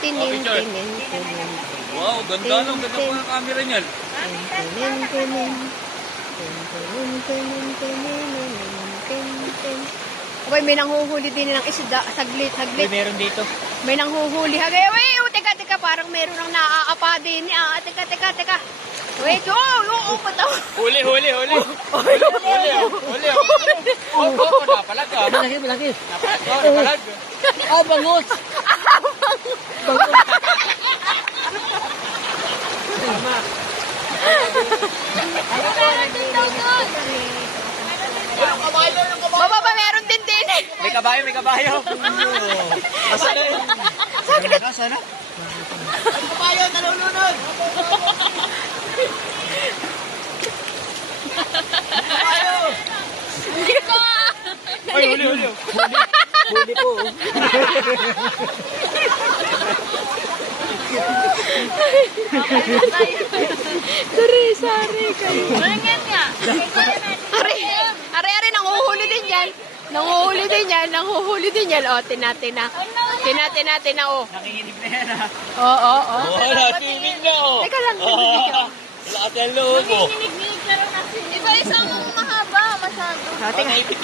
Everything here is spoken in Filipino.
tinin, tinin, tinin. Wow, ganda no. Ganda po ang camera niyan. Tinin, tinin, tinin. Tinin, tinin, tinin, tinin. Abay, may nanghuhuli din ng isda. Saglit, saglit. meron dito. May nanghuhuli. Hagay, wait, oh, teka, teka, parang meron nang naaapa din. Ah, teka, teka, teka. Wait, oh, oh, oh, pataw. Huli, huli, huli. Huli, huli, huli. Oh, oh, oh, napalag ah. Malaki, malaki. Napalag, oh, napalag. Ah, bangus. Baba ba, meron din din. May kabayo, may kabayo. Asa na yun? Asa na? Kabayo, nalulunod. Ay, huli, huli. Huli po. Sorry, sorry kayo. Are, are, are, nanguhuli din yan. Nanguhuli din yan, nanguhuli din yan. O, tinatin na. Tinatin natin na, o. Nakinginig na yan ah. Oo, oo, oo. Wala, kinig na oh. Teka lang, video. Lakas ng loob oh. Isa-isang mahaba, masyado. So, tingnan. Ang ipit